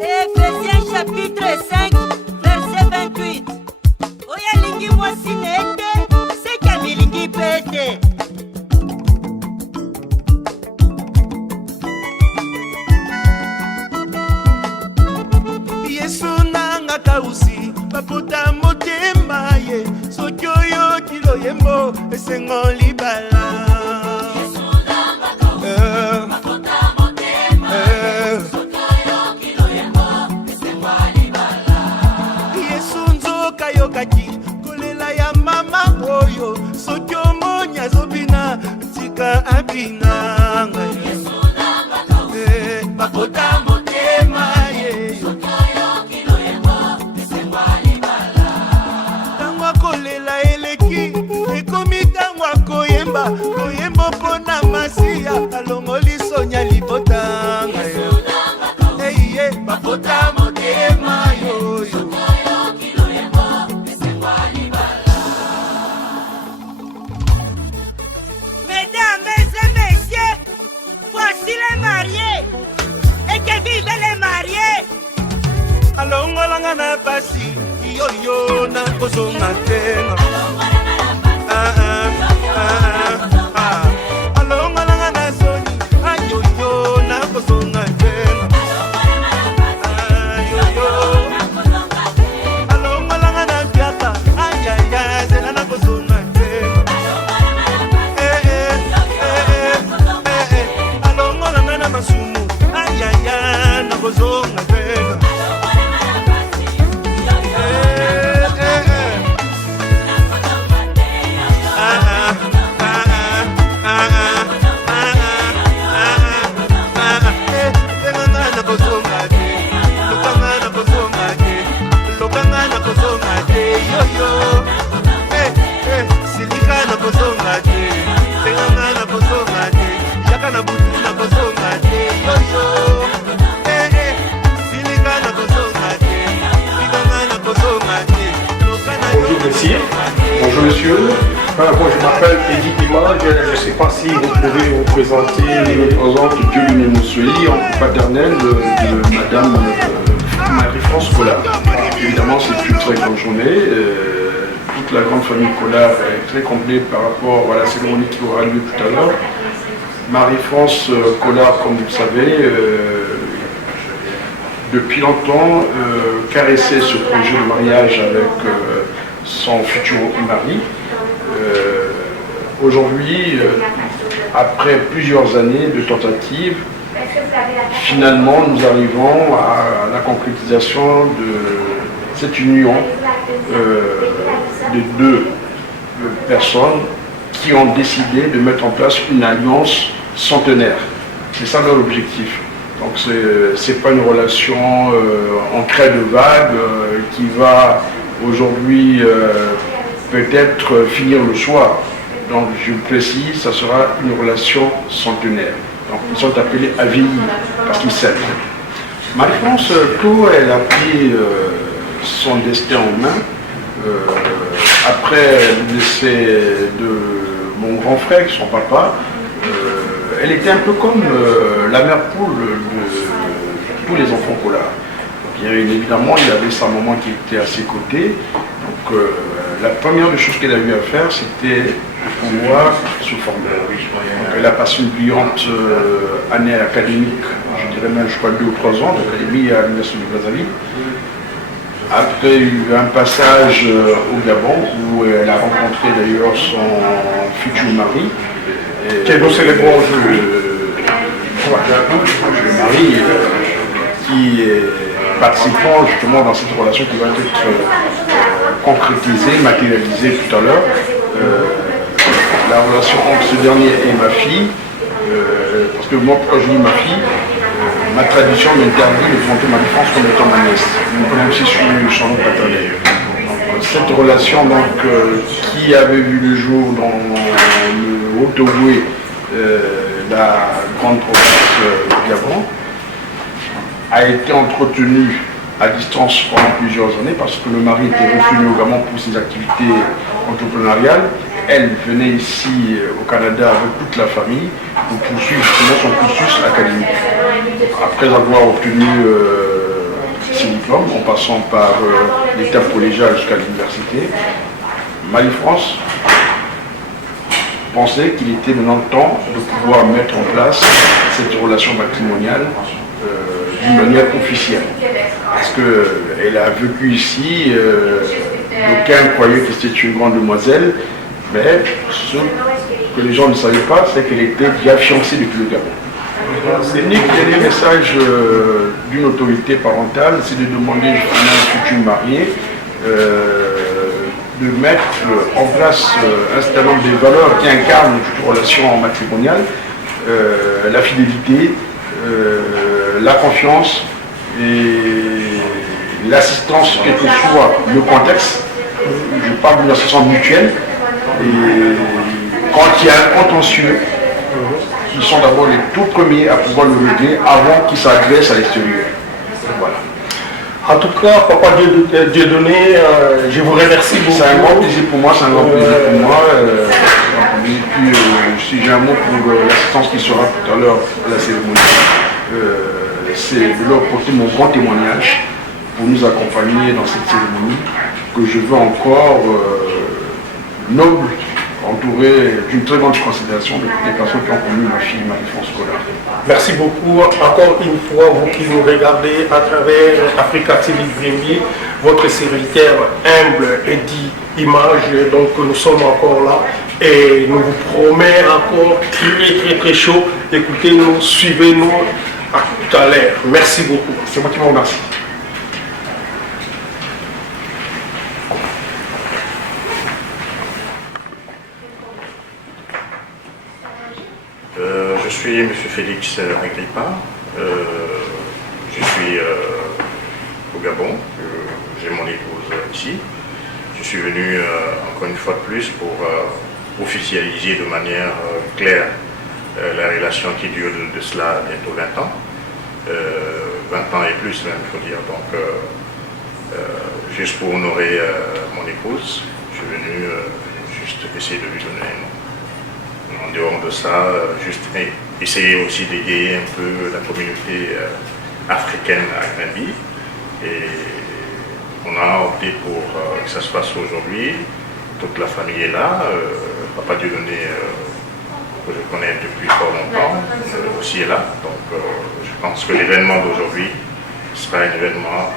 Éphésiens chapitre 5, verset 28. Oya lingi mwasi nete, seka milingi pete. Yesu nanga kausi, papota motema ye, soki oyo kilo yembo, esengo libala. Yesu nanga kausi, papota motema ye, soki oyo kilo yembo, esengo libala. Yesu nzoka yokaki, kolela ya mama oyo, soki omonya zobina, tika abina. Yesu nanga kausi, papota motema ye, soki oyo kilo yembo, esengo libala. Tangwa kolela eleki, ekomi tangwa koyemba, koyembo pona masia, alongoli sonya libotanga. Yesu nanga kausi, eye, papota motema yo, soki oyo kilo yembo, esengo libala. Mesdames et messieurs, voici les mariés et que vivent les mariés. Alongolanga na pasi, yo na kozonga tenga. Alongolanga na soni, yo na kozonga tenga. Alongolanga na piata, zela na kozonga tenga. Alongolanga na masumu, na kozonga tenga. Bonjour monsieur. Bonjour monsieur. Bon, je m'appelle Eddie Ima. Je ne sais pas si vous pouvez vous présenter le présente Dieu lui Moussouli, en paternelle de madame Marie-France Collard. Évidemment, c'est une très grande journée. Toute la grande famille Collard est très complète par rapport à la cérémonie qui aura lieu tout à l'heure. Marie-France Collard, comme vous le savez, depuis longtemps caressait ce projet de mariage avec son futur mari. Aujourd'hui, après plusieurs années de tentatives, finalement nous arrivons à la concrétisation de cette union de deux personnes qui ont décidé de mettre en place une alliance centenaire. C'est ça leur objectif. Donc ce n'est pas une relation en crée de vague qui va aujourd'hui peut-être finir le soir. Donc je précise, ça sera une relation centenaire. Donc ils sont appelés à vieillir parce qu'ils s'aiment. Marie-France, tôt, elle a pris son destin en main. Après le décès de mon grand frère, son papa, elle était un peu comme la mère poule de tous les enfants Collard. Bien évidemment, il y avait sa maman qui était à ses côtés. Donc la première des choses qu'elle a eu à faire, c'était de pouvoir se former. Donc, elle a passé une brillante année académique, je dirais même, je crois, 2 ou 3 ans, d'académie à l'Université de Brazzaville. Après, il y a eu un passage au Gabon, où elle a rencontré d'ailleurs son futur mari. Quel nous célébrons aujourd'hui le mari qui est participant justement dans cette relation qui va être concrétisée, matérialisée tout à l'heure. La relation entre ce dernier et ma fille, parce que moi, quand je dis ma fille, ma tradition m'interdit de présenter Marie-France comme étant ma nièce, même si je suis son nom paternel. Cette relation donc, qui avait vu le jour dans le Haut-Ogooué, la grande province du Gabon, a été entretenue à distance pendant plusieurs années parce que le mari était revenu au Gabon pour ses activités entrepreneuriales elle venait ici au Canada avec toute la famille pour poursuivre justement son cursus académique. Après avoir obtenu ses diplômes, en passant par l'étape collégiale jusqu'à l'université, Marie-France pensait qu'il était maintenant temps de pouvoir mettre en place cette relation matrimoniale d'une manière officielle. Parce qu'elle a vécu ici, d'aucuns croyaient que c'était une grande demoiselle, mais ce que les gens ne savaient pas, c'est qu'elle était déjà fiancée depuis le Gabon. L'unique dernier message d'une autorité parentale, c'est de demander à une future mariée de mettre en place un certain nombre de valeurs qui incarnent toute relation matrimoniale, la fidélité, la confiance et l'assistance, quel que soit le contexte. Je parle d'une assistance mutuelle. Et quand il y a un contentieux, ils sont d'abord les tout premiers à pouvoir le régler avant qu'ils s'agressent à l'extérieur. Voilà. En tout cas, Papa Dieudonné, je vous remercie beaucoup. C'est un grand plaisir pour moi, c'est un grand plaisir pour moi. Et puis, si j'ai un mot pour l'assistance qui sera tout à l'heure à la cérémonie, c'est de leur porter mon grand témoignage pour nous accompagner dans cette cérémonie que je veux encore noble, entouré d'une très grande considération de toutes les personnes qui ont connu ma fille Marie-France Collard. Merci beaucoup encore une fois, vous qui nous regardez à travers Africa TV Grimby, votre serviteur humble et dit image, donc nous sommes encore là et nous vous promettons encore très chaud. Écoutez-nous, suivez-nous à tout à l'heure. Merci beaucoup. C'est moi qui vous remercie. Je suis M. Félix Agrippa, je suis au Gabon, j'ai mon épouse ici. Je suis venu encore une fois de plus pour officialiser de manière claire la relation qui dure de cela bientôt 20 ans, 20 ans et plus même, il faut dire. Donc, juste pour honorer mon épouse, je suis venu juste essayer de lui donner un nom. En dehors de ça, juste essayer aussi d'aider un peu la communauté africaine à Grimby. Et on a opté pour que ça se fasse aujourd'hui. Toute la famille est là. Papa Dieudonné, que je connais depuis fort longtemps, aussi est là. Donc je pense que l'événement d'aujourd'hui sera un événement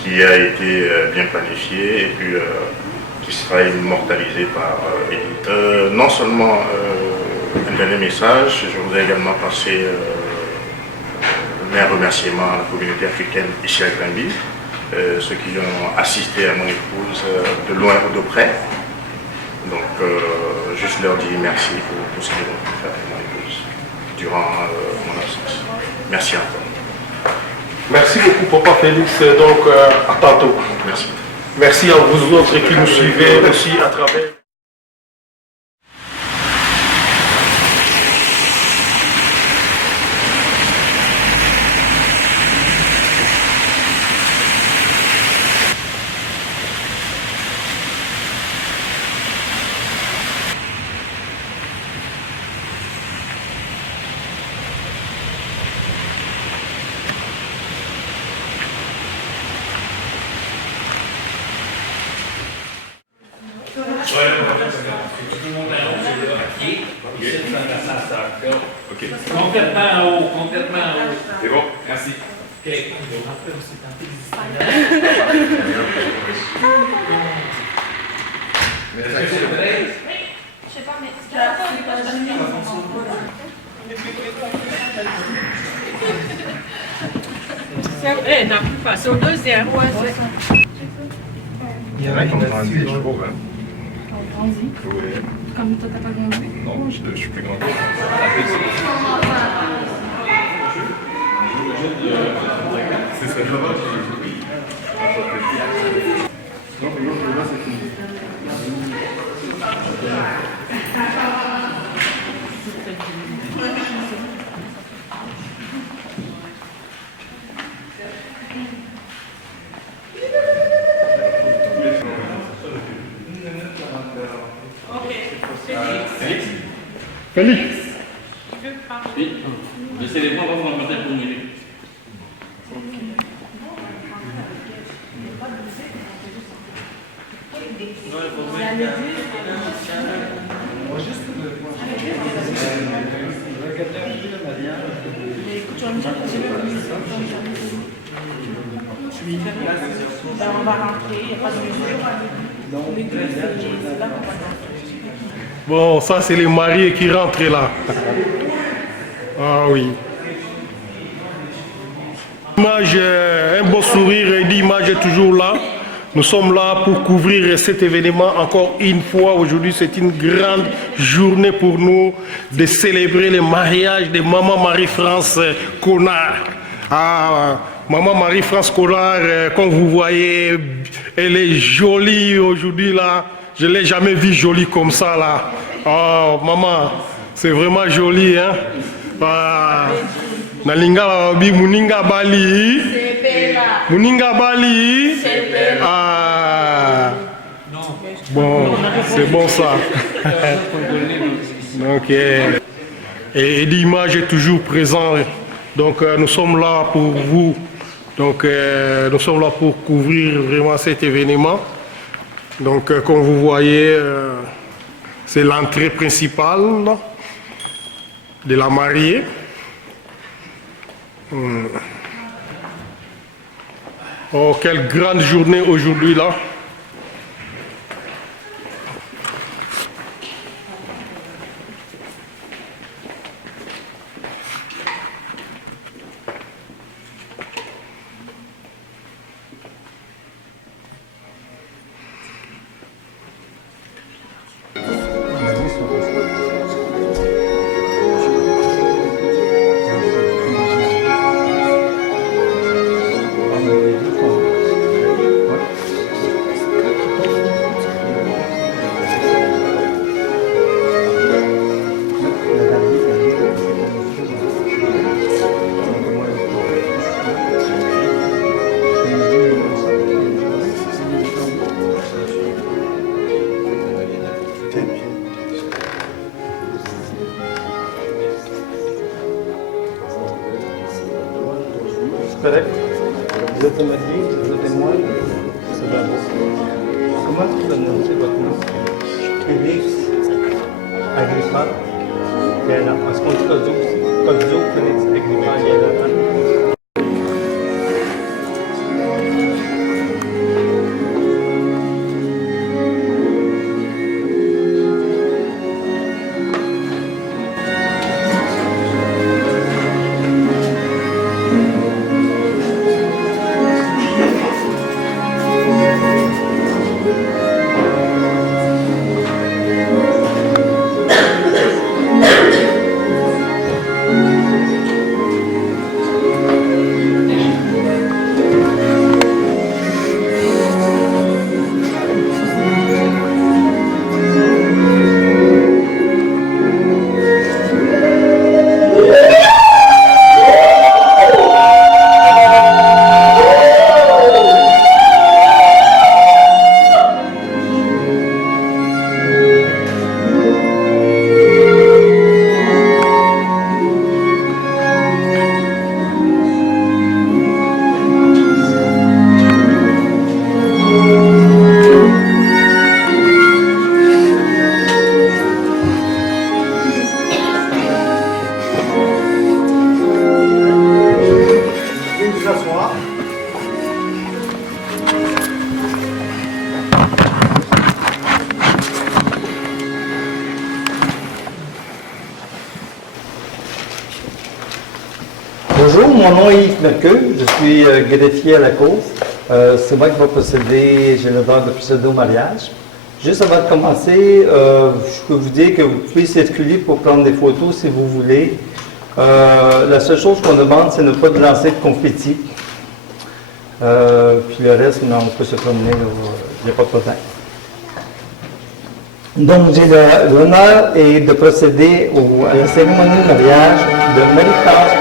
qui a été bien planifié et puis qui sera immortalisé par Edith. Non seulement un dernier message, je voudrais également passer mes remerciements à la communauté africaine ici à Grimby, ceux qui ont assisté à mon épouse de loin ou de près. Donc juste leur dire merci pour tout ce qu'ils ont pu faire avec mon épouse durant mon absence. Merci encore. Merci beaucoup Papa Félix, donc à tantôt. Merci. Merci à vous autres qui nous suivez aussi à travers. Complètement en haut, complètement en haut. C'est bon. Merci. OK. Je sais pas, mais Non, c'est au deuxième. Il y en a qui ont grandi, je trouve. grandi. Oui. Comme toi, t'as pas grandi. Non, je suis plus grand. C'est ça. Non, mais l'autre là, c'est fini. Félix. Oui. Le célébrant va vous rencontrer pour une minute. On va rentrer, il n'y a pas de musique. C'est là qu'on va rentrer. Bon, ça c'est les mariés qui rentrent là. Ah oui. Image, un beau sourire et l'image est toujours là. Nous sommes là pour couvrir cet événement encore une fois. Aujourd'hui, c'est une grande journée pour nous de célébrer le mariage de Maman Marie-France Connard. Ah, Maman Marie-France Connard, comme vous voyez, elle est jolie aujourd'hui là. Je ne l'ai jamais vue jolie comme ça là. Oh, maman, c'est vraiment joli, hein? Ah, Nalinga Wabi, Muninga Bali. Muninga Bali. Ah, bon, c'est bon ça. Donc, et l'image est toujours présente. Donc, nous sommes là pour vous. Donc, nous sommes là pour couvrir vraiment cet événement. Donc, comme vous voyez, c'est l'entrée principale de la mariée. Oh, quelle grande journée aujourd'hui là. Correct. Vous êtes marié, vous êtes témoin. C'est bien beau. Comment tu prononces votre nom? Félix Agrippa. Est-ce qu'on dit Kodzo Félix Agrippa? Bonjour, mon nom est Yves Mercure, je suis greffier à la cour. C'est moi qui vais procéder, j'ai l'honneur de procéder au mariage. Juste avant de commencer, je peux vous dire que vous pouvez circuler pour prendre des photos si vous voulez. La seule chose qu'on demande, c'est ne pas de lancer de confetti. Puis le reste, on peut se promener, il n'y a pas de problème. Donc, j'ai l'honneur de procéder à la cérémonie de mariage de Marie-France.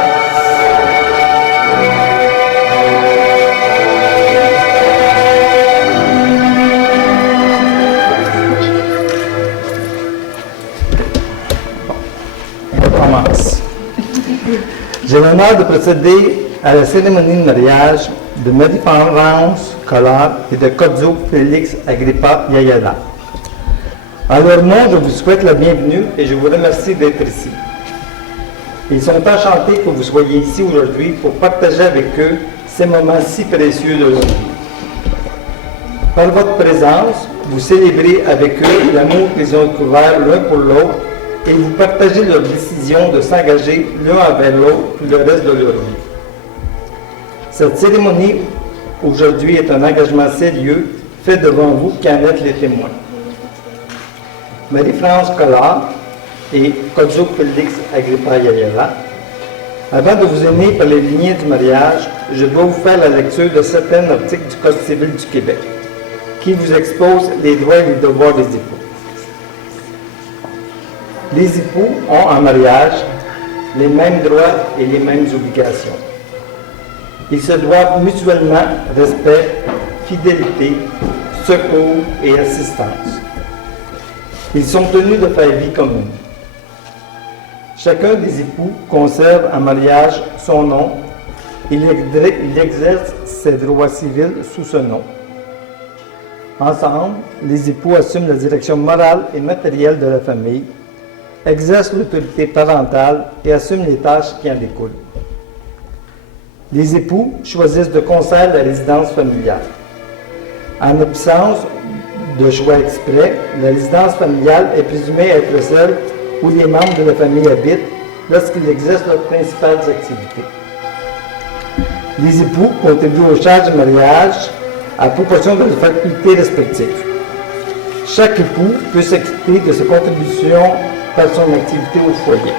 commence. J'ai l'honneur de procéder à la cérémonie de mariage de Marie-France Collard et de Kodzo Félix Agrippa Yayala. En leur nom, je vous souhaite la bienvenue et je vous remercie d'être ici. Ils sont enchantés que vous soyez ici aujourd'hui pour partager avec eux ces moments si précieux de leur vie. Par votre présence, vous célébrez avec eux l'amour qu'ils ont découvert l'un pour l'autre et vous partagez leur décision de s'engager l'un envers l'autre pour le reste de leur vie. Cette cérémonie aujourd'hui est un engagement sérieux fait devant vous qui en êtes les témoins. Marie-France Collard et Kodzo Félix Agrippa Yayala, avant de vous aimer par les lignées du mariage, je dois vous faire la lecture de certains articles du Code civil du Québec qui vous exposent les droits et les devoirs des époux. Les époux ont en mariage les mêmes droits et les mêmes obligations. Ils se doivent mutuellement respect, fidélité, secours et assistance. Ils sont tenus de faire vie commune. Chacun des époux conserve en mariage son nom. Il exerce ses droits civils sous ce nom. Ensemble, les époux assument la direction morale et matérielle de la famille, exercent l'autorité parentale et assument les tâches qui en découlent. Les époux choisissent de concert la résidence familiale. En absence de choix exprès, la résidence familiale est présumée être celle où les membres de la famille habitent lorsqu'ils exercent leurs principales activités. Les époux contribuent aux charges du mariage à proportion de leurs facultés respectives. Chaque époux peut s'acquitter de ses contributions par son activité au foyer.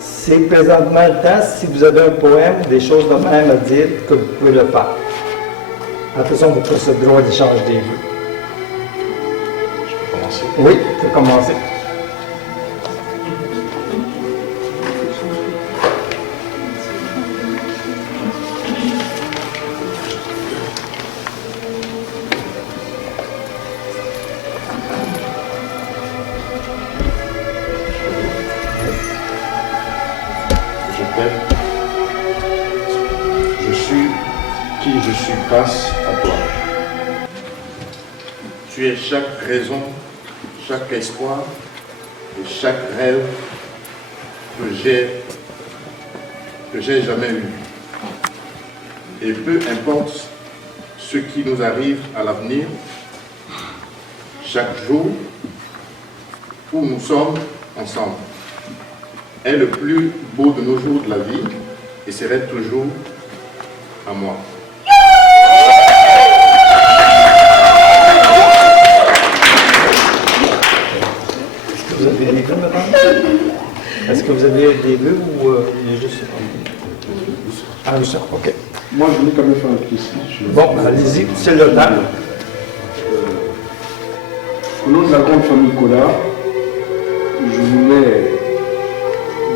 C'est présentement le temps, si vous avez un poème, des choses de même à dire, que vous pouvez le faire. Après ça, on vous procéderons à l'échange des vœux. Je peux commencer? Oui, tu peux commencer. Je suis qui je suis grâce à toi. Tu es chaque raison, chaque espoir et chaque rêve que j'ai jamais eu. Et peu importe ce qui nous arrive à l'avenir, chaque jour où nous sommes ensemble est le plus beau de nos jours de la vie et serait toujours à moi. Est-ce que vous avez des vœux maintenant? Est-ce que vous avez des vœux ou juste... Ah, oui, ça, ok. Moi, je voulais quand même faire un petit speech. Bon, allez-y, c'est le temps. Au nom de la grande famille Collard, je voulais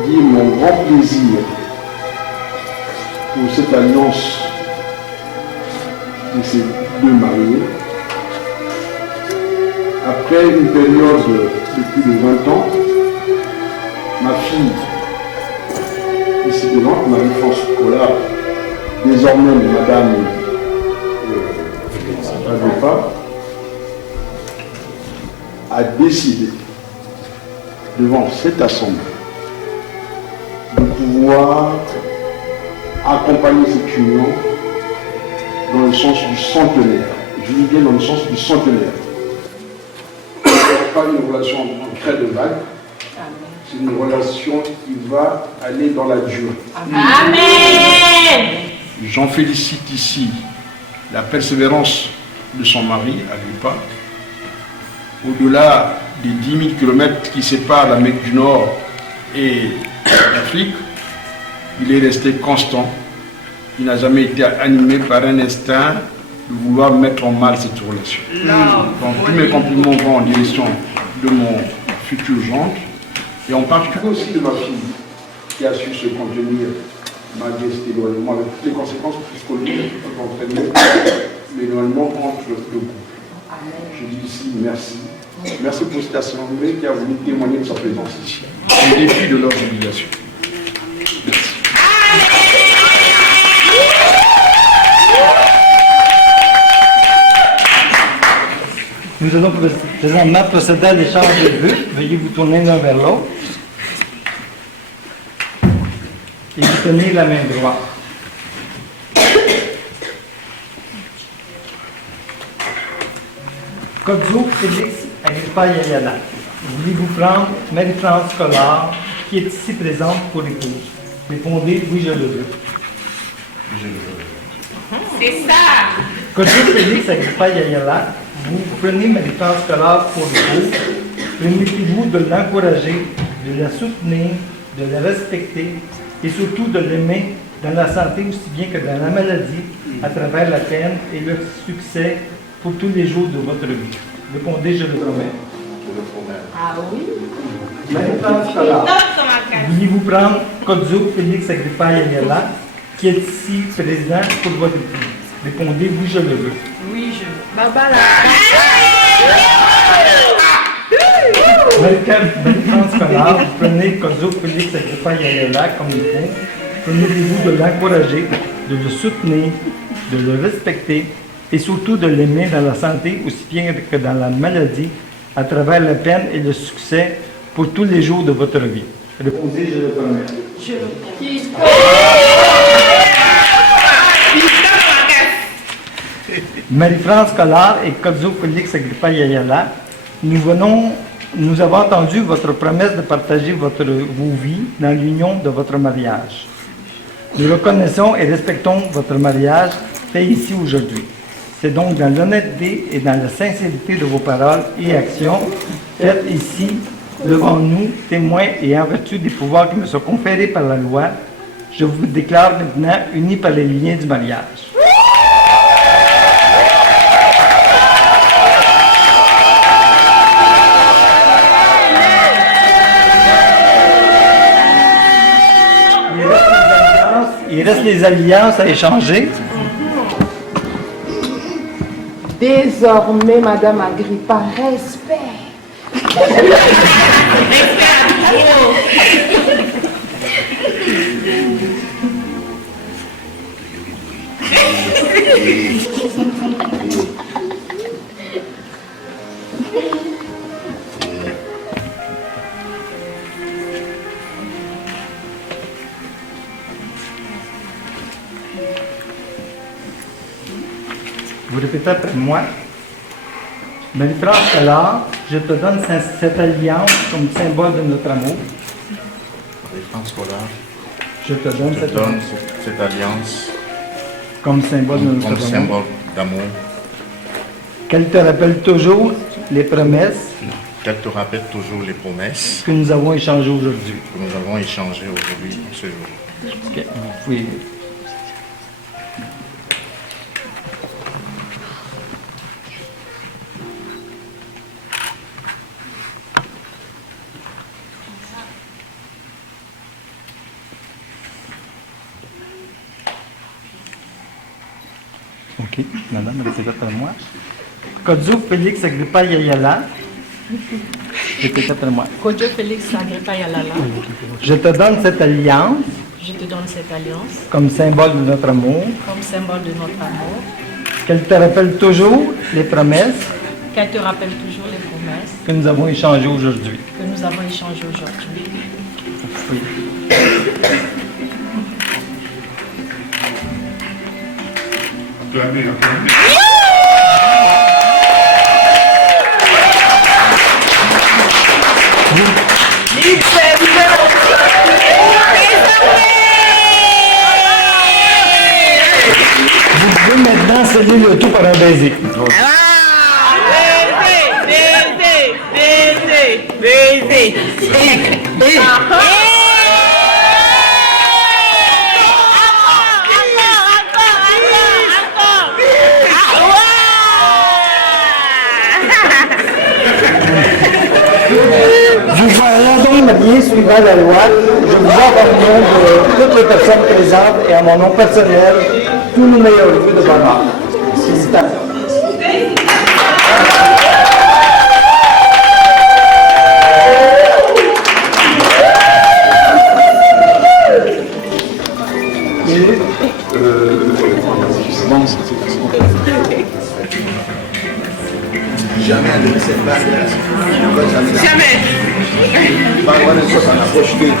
dire mon grand plaisir pour cette alliance de ces deux mariés. Après une période de plus de 20 ans, ma fille, ici présente, Marie-France Collard, désormais Madame Agrippa, a décidé devant cette assemblée de pouvoir accompagner cette union dans le sens du centenaire. Je dis bien dans le sens du centenaire. Ce n'est pas une relation en crête de vague, c'est une relation qui va aller dans la durée. Amen. J'en félicite ici la persévérance de son mari, Agrippa. Au-delà des 10 000 km qui séparent l'Amérique du Nord et l'Afrique, il est resté constant. Il n'a jamais été animé par un instinct de vouloir mettre en mal cette relation. Donc tous mes compliments vont en direction de mon futur gendre et en particulier aussi de ma fille qui a su se contenir malgré cet éloignement avec toutes les conséquences psychologiques qui peuvent entraîner l'éloignement normalement entre le groupe. Je dis ici merci. Merci pour cette assemblée qui a voulu témoigner de sa présence ici. Au dépit de leurs obligations. Merci. Nous allons présentement procéder à l'échange de vœux. Veuillez vous tourner l'un vers l'autre. Et vous tenez la main droite. Kodzo Félix Agrippa Yayala, voulez-vous prendre Marie-France Collard, qui est ici présente pour épouse? Répondez, oui, je le veux. C'est ça! Kodzo Félix Agrippa Yayala, vous prenez Marie-France Collard pour épouse. Permettez-vous de l'encourager, de la soutenir, de la respecter et surtout de l'aimer dans la santé aussi bien que dans la maladie, à travers la peine et le succès pour tous les jours de votre vie. Répondez, je le promets. Je le promets. Ah oui? Marie-France Collard, voulez-vous prendre Kodzo Félix Agrippa Yayala, qui est ici présent pour votre épouse? Répondez, oui, je le veux. Oui, je veux. Baba Marie-France Collard, vous prenez Kodzo Félix Agrippa Yayala comme époux. Permettez-vous de l'encourager, de le soutenir, de le respecter et surtout de l'aimer dans la santé aussi bien que dans la maladie, à travers la peine et le succès pour tous les jours de votre vie. Répondez, je le promets. Je le Marie-France Collard et Kodzo Félix Agrippa Yayala, nous avons entendu votre promesse de partager vos vies dans l'union de votre mariage. Nous reconnaissons et respectons votre mariage fait ici aujourd'hui. C'est donc dans l'honnêteté et dans la sincérité de vos paroles et actions faites ici, devant nous, témoins et en vertu des pouvoirs qui me sont conférés par la loi, je vous déclare maintenant unis par les liens du mariage. Il reste les alliances à échanger. Désormais, Madame Agrippa, respect. Vous répétez après moi. Marie-France Collard, je te donne cette alliance comme symbole de notre amour. Marie-France Collard, Je te donne cette alliance comme symbole de notre comme amour. symbole d'amour. Qu'elle te rappelle toujours les promesses Qu'elle te rappelle toujours les promesses que nous avons échangées aujourd'hui. que nous avons échangées aujourd'hui, ce jour. Ok, vous pouvez. Ok, madame, répétez après moi. Kodzo Félix Agrippa Yayala. Répétez après moi. Kodzo Félix Agrippa Yayala, Je te donne cette alliance je te donne cette alliance comme symbole de notre amour. comme symbole de notre amour, Qu'elle te rappelle toujours les promesses qu'elle te rappelle toujours les promesses que nous avons échangées aujourd'hui. que nous avons échangées aujourd'hui. Oui. Vous pouvez maintenant sceller le tout par un baiser. Vous voilà donc mariés suivant la loi. Je vous offre au nom de toutes les personnes présentes et à mon nom personnel tous nos meilleurs vœux de bonheur. Félicitations. Jamais elle ne laissait pas grâce. Jamais. Pas loin de ça, on a projeté.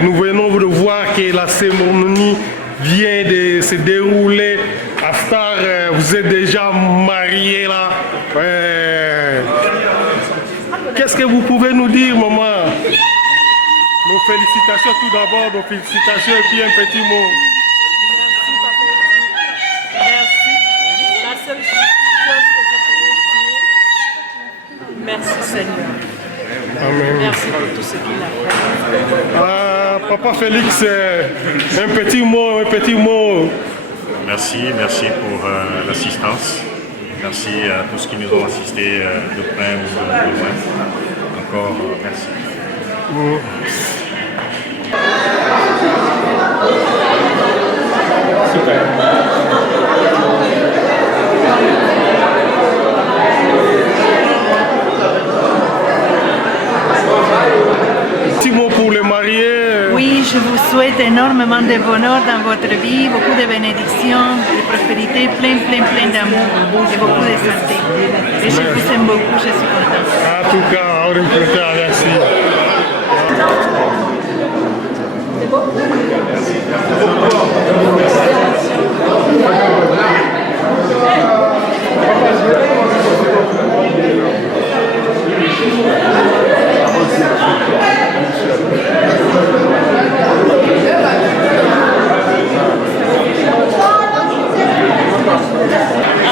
Nous venons de voir que la cérémonie vient de se dérouler. Astar, vous êtes déjà mariés là. Qu'est-ce que vous pouvez nous dire, maman? Nos félicitations tout d'abord, nos félicitations et puis un petit mot. Merci. La seule chose que je pourrais dire, merci Seigneur. Amen. Merci pour tout ce qu'il a fait. Papa Félix, un petit mot, un petit mot. Merci pour l'assistance. Merci à tous qui nous ont assistés de près ou de loin. Encore merci. Super. Petit mot pour les mariés. Oui, je vous souhaite énormément de bonheur dans votre vie, beaucoup de bénédictions, de prospérité, plein d'amour et beaucoup de santé. Et je vous aime beaucoup, je suis contente. En tout cas, on est content, merci.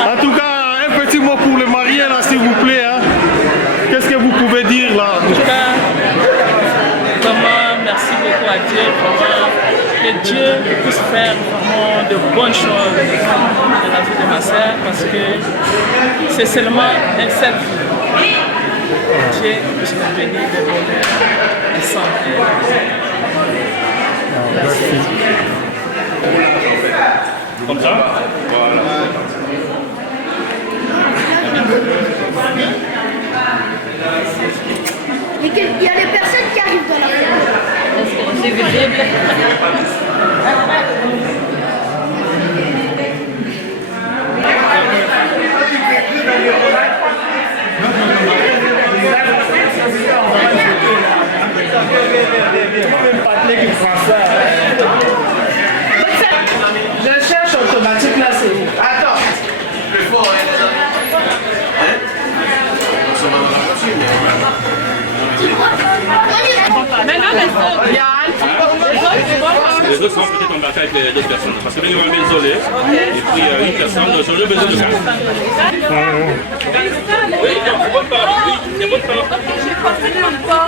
En tout cas, un petit mot pour les mariés là, s'il vous plaît. Hein. Qu'est-ce que vous pouvez dire là? En tout cas, vraiment, merci beaucoup à Dieu. Vraiment, que Dieu puisse faire vraiment de bonnes choses dans la vie de ma sœur, parce que c'est seulement un seul vie. Dieu puisse nous bénir de bonheur et santé. Merci. Comme ça? Voilà. Il y a des personnes qui arrivent dans la salle. C'est visible. Je cherche automatique là, c'est où? Attends. Maintenant, les autres, Les autres sont peut-être embarqués avec les autres personnes. Parce que là, ils vont isolé. Et puis, une personne, j'aurais besoin de ça. Oui, c'est bon pas. Oui, c'est bon pas.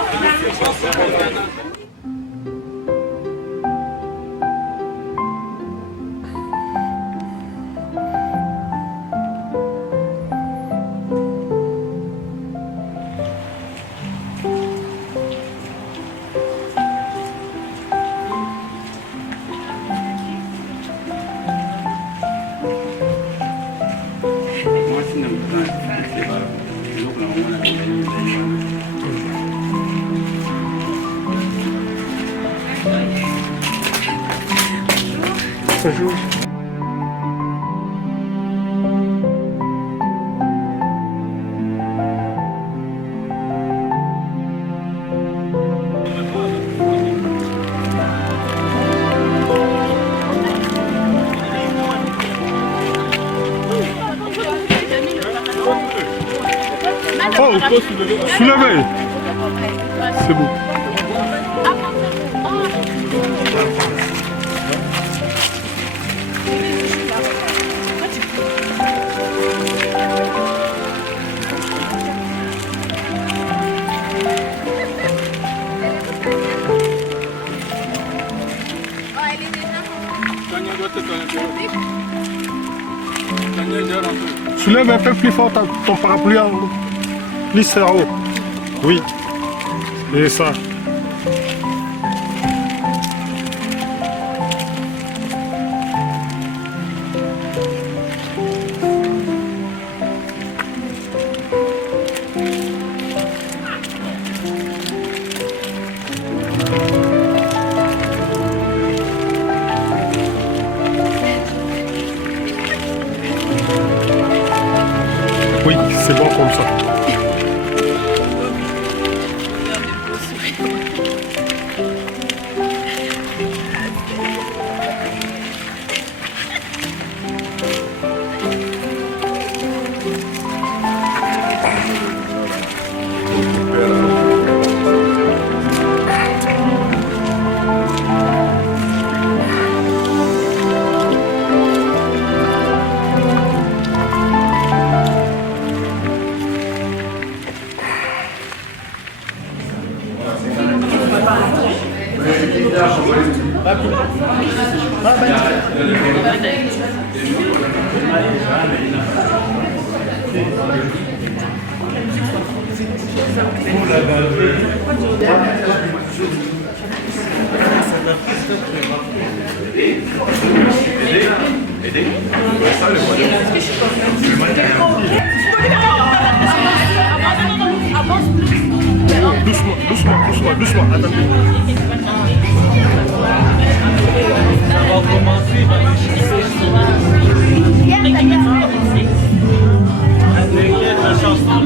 Bonjour. Oh, soulevez. C'est bon. Soulève un peu plus fort ton parapluie en haut. Glisse en haut. Oui. Et ça. Oui, c'est bon comme ça. Doucement, attendez. On va commencer par la chanson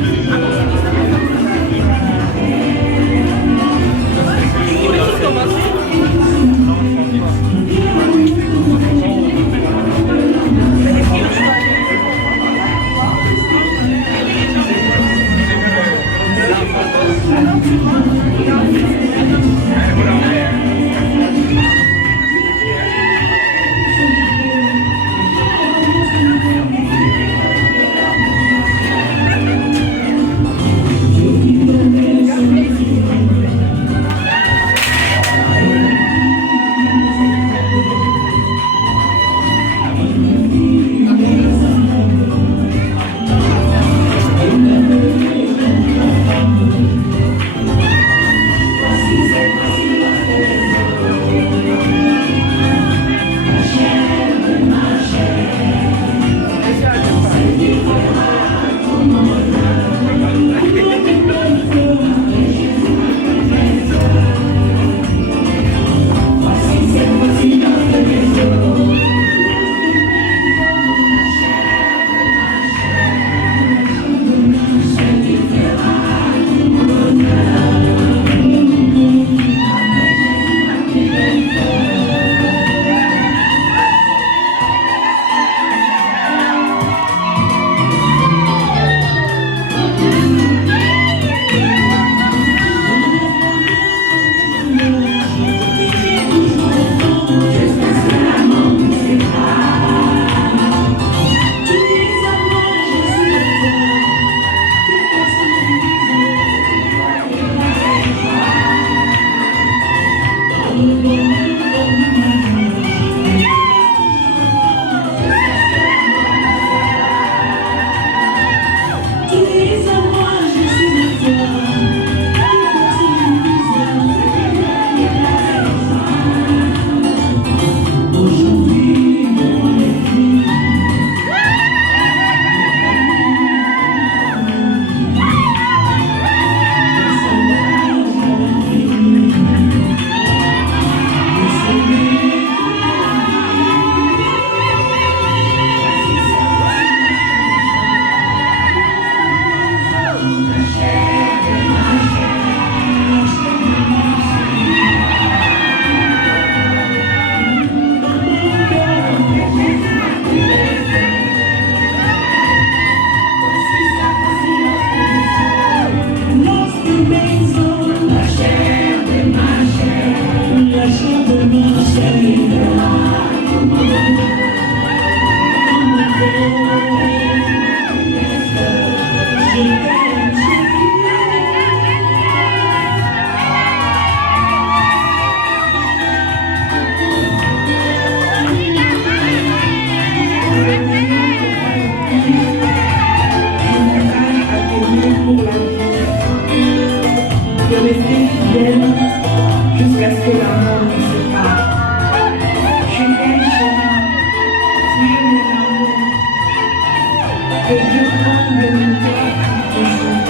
jusqu'à ce que la mort nous sépare. Je t'aime, Chérin, tu es mon amour. Que Dieu comble mon cœur toujours.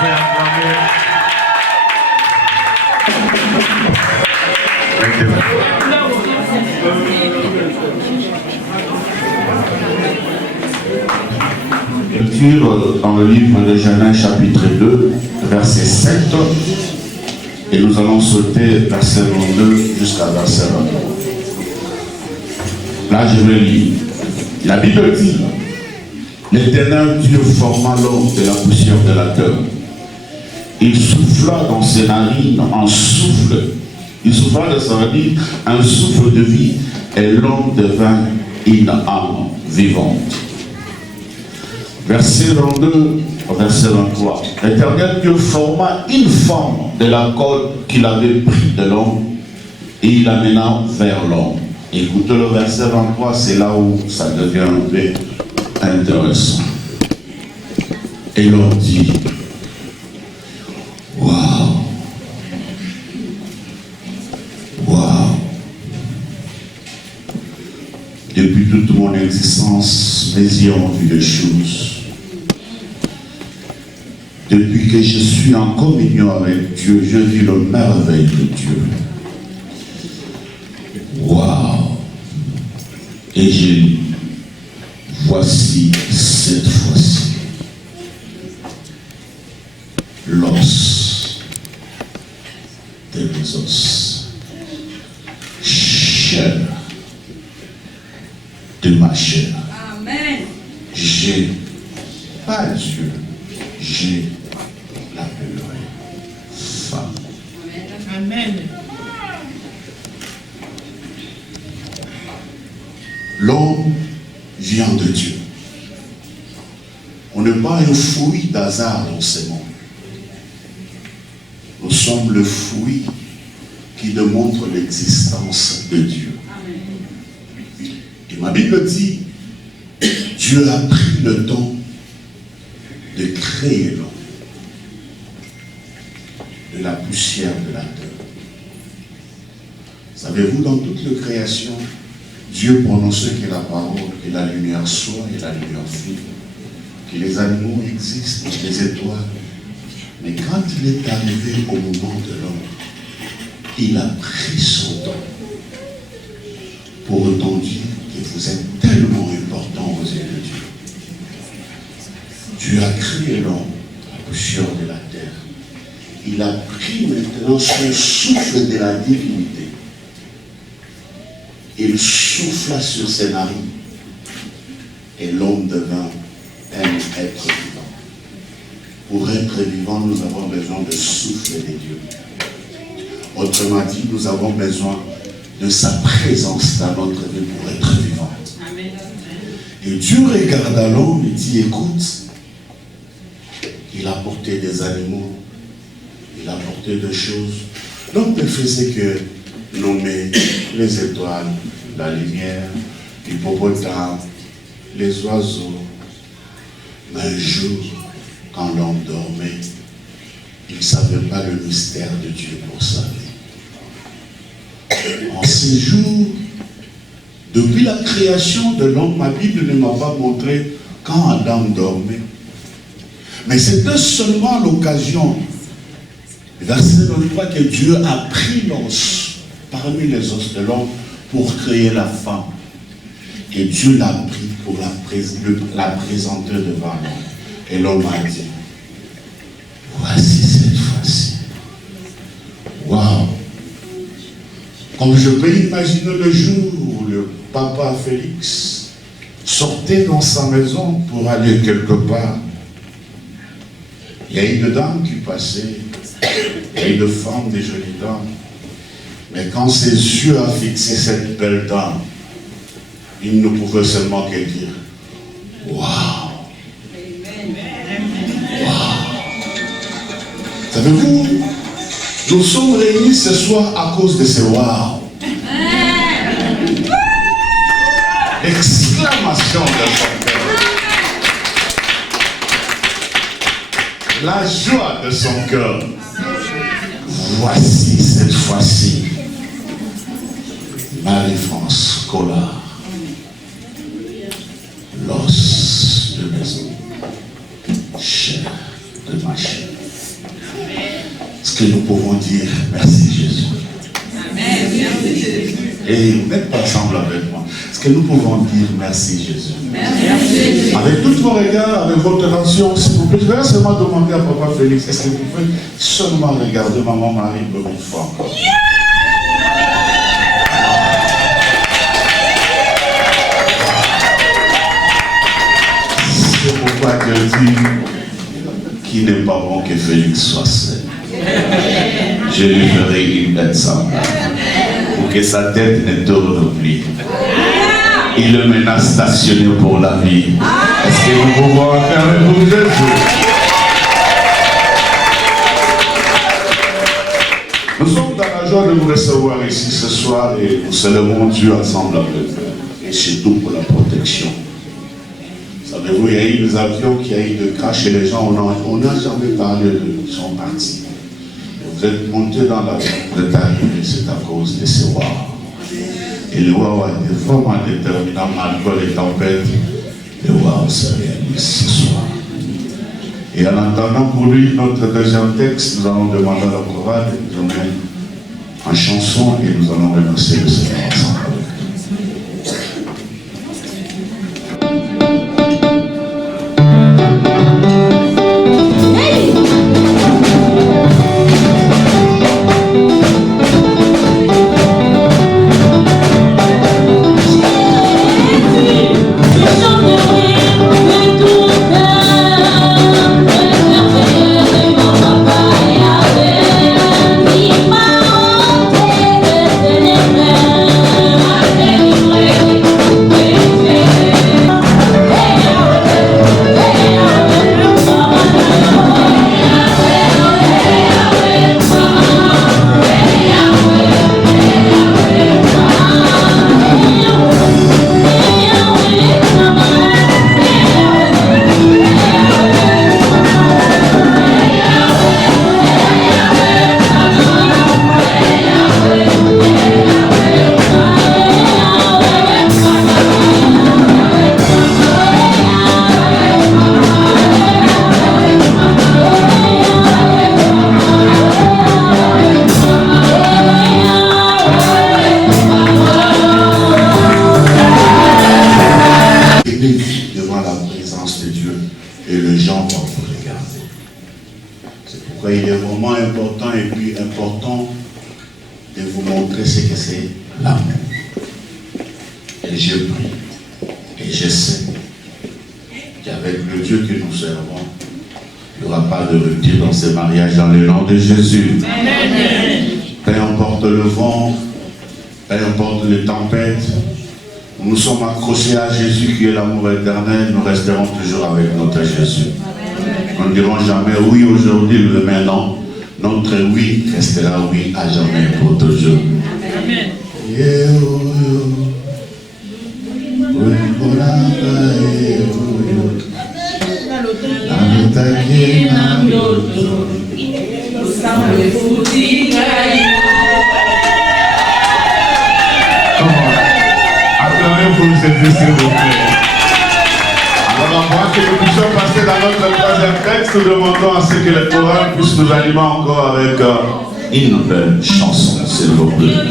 fait acclamer. Lecture dans le livre de Genèse chapitre 2, verset 7, et nous allons sauter verset 22 jusqu'à verset 23. Là, je vais lire. La Bible dit, l'Éternel Dieu forma l'homme de la poussière de la terre. Il souffla dans ses narines un souffle. Il souffla de sa narine un souffle de vie, et l'homme devint une âme vivante. Verset 22, verset 23. L'Éternel Dieu forma une femme de la corde qu'il avait pris de l'homme, et il l'amena vers l'homme. Écoutez le verset 23, c'est là où ça devient un peu intéressant. Et l'homme dit, waouh, waouh, depuis toute mon existence, mes yeux ont vu des choses. Depuis que je suis en communion avec Dieu, je vis le merveille de Dieu. Waouh! Et j'ai dit, voici cette fois-ci l'os de mes os, chair de ma chair. Amen. J'ai, pas Dieu, j'ai l'appellerai femme. Amen. L'homme vient de Dieu. On n'est pas un fruit d'hasard dans ce monde. Nous sommes le fruit qui démontre l'existence de Dieu. Et ma Bible dit, Dieu a pris le temps de créer l'homme de la poussière de la terre. Savez-vous, dans toute la création, Dieu prononçait que la parole, que la lumière soit et la lumière fut, que les animaux existent, les étoiles. Mais quand il est arrivé au moment de l'homme, il a pris son temps pour autant dire que vous êtes tellement important aux yeux de Dieu. Dieu a créé l'homme, la poussière de la terre. Il a pris maintenant son souffle de la divinité. Il souffla sur ses narines et l'homme devint un être vivant. Pour être vivant, nous avons besoin de souffle de Dieu. Autrement dit, nous avons besoin de sa présence dans notre vie pour être vivant. Et Dieu regarda l'homme et dit, écoute, il a porté des animaux, il a porté des choses. L'homme ne faisait que nommer les étoiles, la lumière, l'hippopotame, les oiseaux. Mais un jour, quand l'homme dormait, il ne savait pas le mystère de Dieu pour sa vie. En ces jours, depuis la création de l'homme, ma Bible ne m'a pas montré quand Adam dormait. Mais c'était seulement l'occasion, verset 23, que Dieu a pris l'os parmi les os de l'homme pour créer la femme. Et Dieu l'a pris pour la présenter devant l'homme. Et l'homme a dit, voici cette fois-ci. Waouh! Comme je peux imaginer le jour où le papa Félix sortait dans sa maison pour aller quelque part. Il y a une dame qui passait, il y a une femme, des jolies dames. Mais quand ses yeux ont fixé cette belle dame, il ne pouvait seulement que dire, waouh! Savez-vous, nous sommes réunis ce soir à cause de ce waouh! Exclamation de son cœur. La joie de son cœur. Voici cette fois-ci Marie-France Collard, l'os de maison, chair de ma chair. que nous pouvons dire merci Jésus? Et vous n'êtes pas ensemble avec moi. Est-ce que nous pouvons dire merci Jésus? Merci. Avec tous vos regards, avec votre attention, s'il vous plaît, je vais seulement demander à Papa Félix, est-ce que vous pouvez seulement regarder Maman Marie une fois encore? C'est pourquoi Dieu dit qu'il n'est pas bon que Félix soit seul. Je lui ferai une tête semblable pour que sa tête ne tourne plus. Il le menace stationné pour la vie. Est-ce que nous pouvons acclamer pour Jésus? Nous sommes dans la joie de vous recevoir ici ce soir et nous célébrons Dieu ensemble avec vous. Et surtout pour la protection. Savez-vous, il y a eu des avions qui a eu de crash et les gens, on n'a jamais parlé d'eux, ils sont partis. Vous êtes montés dans la vie, vous êtes arrivés, c'est à cause de ces rois. Et le roi est vraiment déterminant malgré les tempêtes. Le roi se réalise ce soir. Et en entendant pour lui notre deuxième texte, nous allons demander à la chorale de nous emmener en chanson et nous allons remercier le Seigneur ensemble. Dans le nom de Jésus. Amen. Peu importe le vent, peu importe les tempêtes, nous sommes accrochés à Jésus qui est l'amour éternel, nous resterons toujours avec notre Jésus. Nous ne dirons jamais oui aujourd'hui, demain non. Notre oui restera oui à jamais pour toujours. Amen. Acclamez pour Jésus, s'il vous plaît. Alors, avant que nous puissions passer dans notre troisième texte, nous demandons à ce que le chorale puisse nous animer encore avec une belle chanson, s'il vous plaît.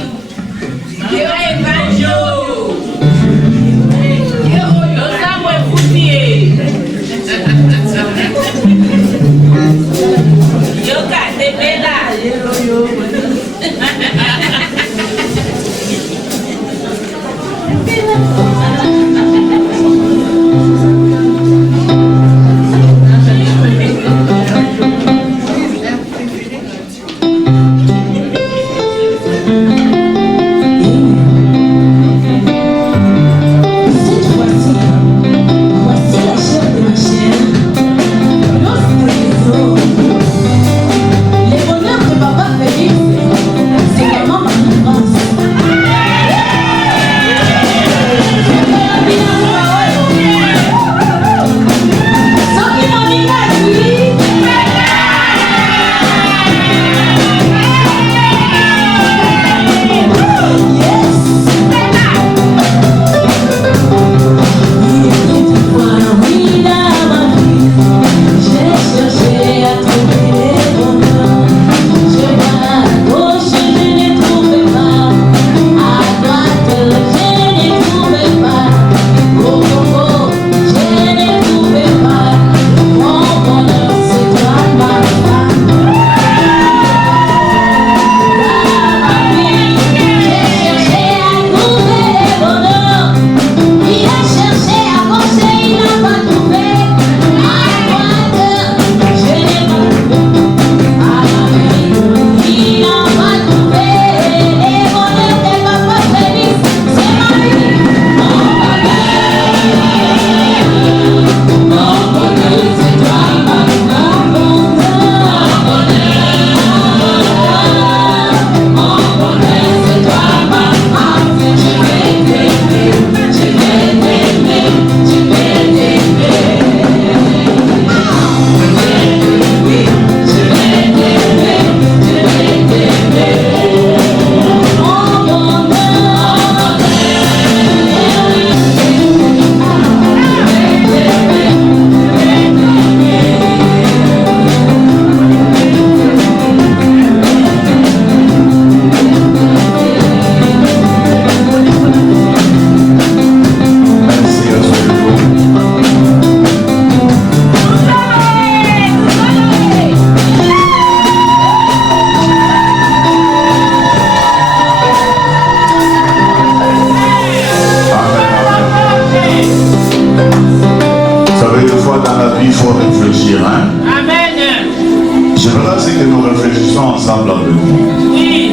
J'aimerais que nous réfléchissions ensemble avec vous. Oui.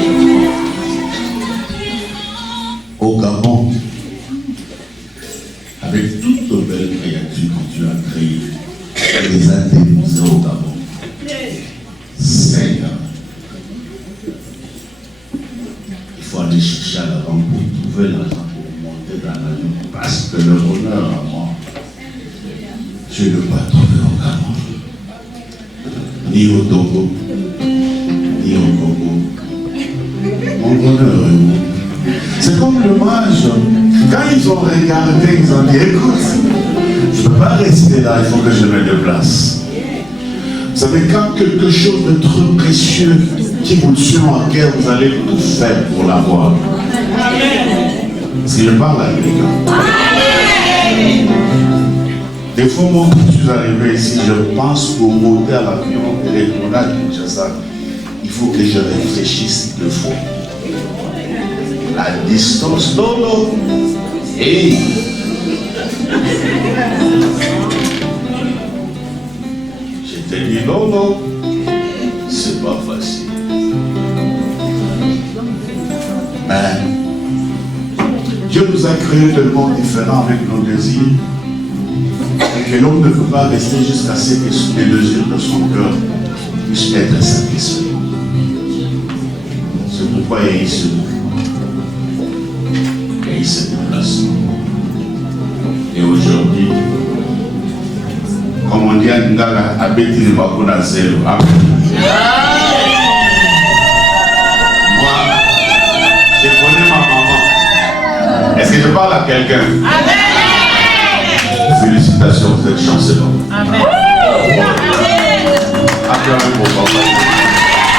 Au Gabon, avec toutes les belles créatures que tu as créées, tu les as déposées au Gabon. Seigneur, il faut aller chercher à l'avant pour trouver l'argent pour monter dans l'avion. Parce que le bonheur à moi, je ne peux pas trouver au Gabon. Ni au Togo, ni au Congo. Mon bonheur est où? C'est comme le mage. Quand ils ont regardé, ils ont dit, écoute, je ne peux pas rester là, il faut que je me déplace. Vous savez, quand quelque chose de trop précieux qui vous tient à cœur, vous allez tout faire pour l'avoir. Si je parle à quelqu'un. Des fois, moi, quand je suis arrivé ici, je pense pour monter à l'avion et retourner à Kinshasa, il faut que je réfléchisse deux fois. La distance, non. Et je te dis non, c'est pas facile. Mais Dieu nous a créés tellement différents avec nos désirs et que l'homme ne peut pas rester jusqu'à ce que les désirs de son cœur puissent être satisfaits. C'est pourquoi il est ici. Et il se déplace. Et aujourd'hui, comme on dit à Ngala, à Béti le Bakuna Zéro. Moi, je connais ma maman. Est-ce que je parle à quelqu'un? Félicitations, vous êtes chancelant. Amen. Acclamez pour papa.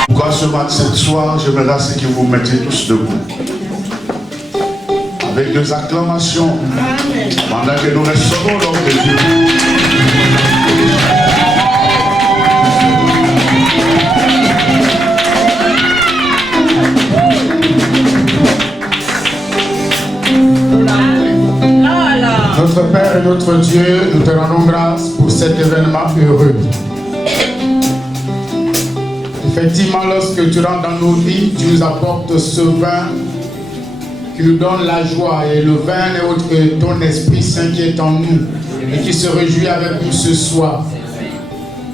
Pourquoi ce matin, ce soir, je me lasse que vous mettez tous debout. Avec des acclamations, pendant que nous recevons l'homme de Dieu. Notre Père et notre Dieu, nous te rendons grâce pour cet événement heureux. Effectivement, lorsque tu rentres dans nos vies, tu nous apportes ce vin qui nous donne la joie. Et le vin n'est autre que ton Esprit Saint qui est en nous et qui se réjouit avec nous ce soir.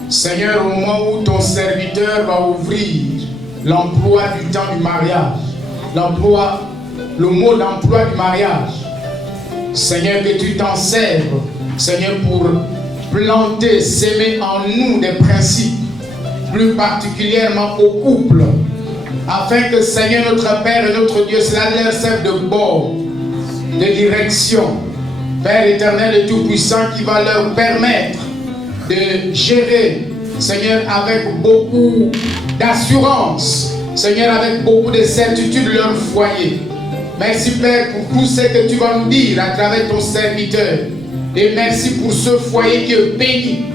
Seigneur, au moment où ton serviteur va ouvrir l'emploi du temps du mariage, le mot d'emploi du mariage, Seigneur, que tu t'en serves, Seigneur, pour planter, s'aimer en nous des principes, plus particulièrement au couple, afin que, Seigneur, notre Père et notre Dieu, cela leur serve de bord, de direction. Père éternel et tout-puissant, qui va leur permettre de gérer, Seigneur, avec beaucoup d'assurance, Seigneur, avec beaucoup de certitude leur foyer. Merci Père pour tout ce que tu vas nous dire à travers ton serviteur. Et merci pour ce foyer qui est béni.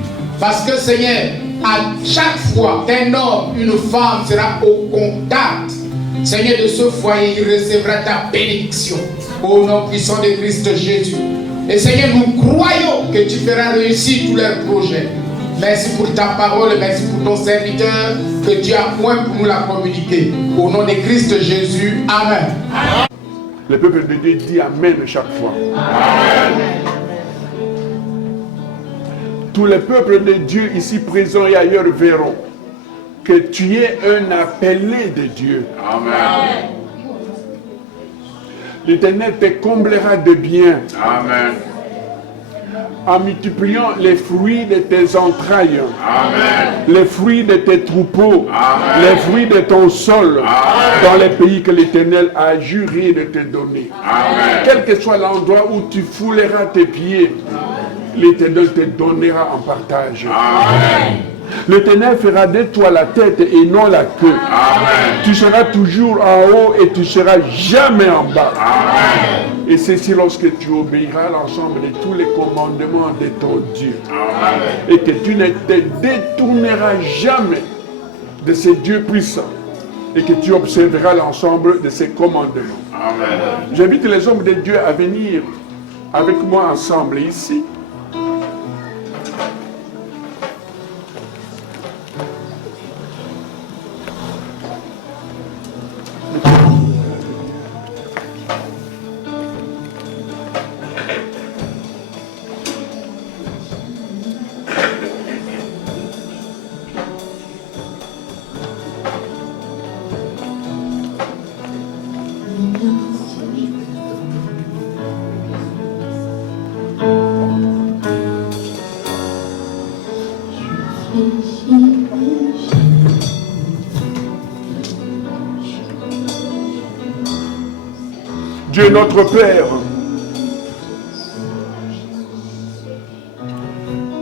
Parce que Seigneur, à chaque fois qu'un homme, une femme sera au contact, Seigneur, de ce foyer, il recevra ta bénédiction. Au nom puissant de Christ Jésus. Et Seigneur, nous croyons que tu feras réussir tous leurs projets. Merci pour ta parole, merci pour ton serviteur, que tu as point pour nous la communiquer. Au nom de Christ Jésus, Amen. Le peuple de Dieu dit Amen chaque fois. Amen. Tous les peuples de Dieu ici présents et ailleurs verront que tu es un appelé de Dieu. Amen. L'Éternel te comblera de biens. Amen. En multipliant les fruits de tes entrailles. Amen. Les fruits de tes troupeaux. Amen. Les fruits de ton sol. Amen. Dans les pays que l'Éternel a juré de te donner. Amen. Quel que soit l'endroit où tu fouleras tes pieds, l'Éternel te donnera en partage. Amen. L'Éternel fera de toi la tête et non la queue. Amen. Tu seras toujours en haut et tu seras jamais en bas. Amen. Et ceci lorsque tu obéiras à l'ensemble de tous les commandements de ton Dieu. Amen. Et que tu ne te détourneras jamais de ce Dieu puissant. Et que tu observeras l'ensemble de ses commandements. Amen. J'invite les hommes de Dieu à venir avec moi ensemble ici. Dieu notre Père,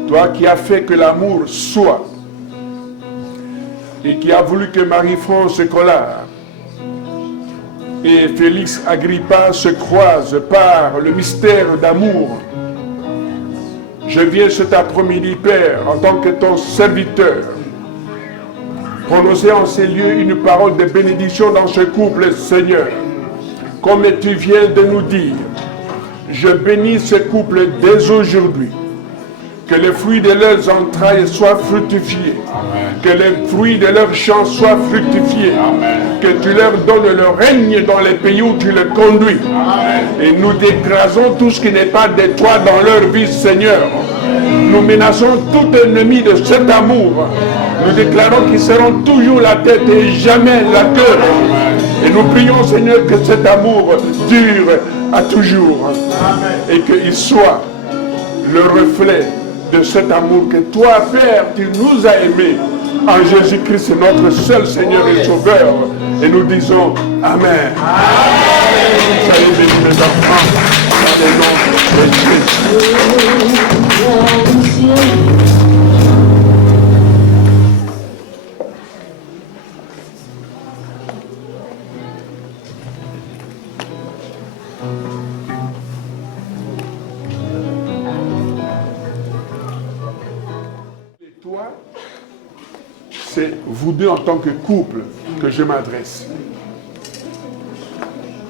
toi qui as fait que l'amour soit et qui as voulu que Marie-France Collard et Félix Agrippa se croisent par le mystère d'amour, je viens cet après-midi, Père, en tant que ton serviteur, prononcer en ces lieux une parole de bénédiction dans ce couple, Seigneur. Comme tu viens de nous dire, je bénis ce couple dès aujourd'hui. Que les fruits de leurs entrailles soient fructifiés. Amen. Que les fruits de leurs champs soient fructifiés. Amen. Que tu leur donnes le règne dans les pays où tu les conduis. Amen. Et nous décrasons tout ce qui n'est pas de toi dans leur vie, Seigneur. Amen. Nous menaçons tout ennemi de cet amour. Nous déclarons qu'ils seront toujours la tête et jamais la queue. Et nous prions, Seigneur, que cet amour dure à toujours. Amen. Et qu'il soit le reflet de cet amour que toi, Père, tu nous as aimés en Jésus-Christ, notre seul Seigneur et Sauveur. Et nous disons Amen. Amen. Soyez bénis, mes enfants, dans le nom de Jésus. C'est vous deux en tant que couple que je m'adresse.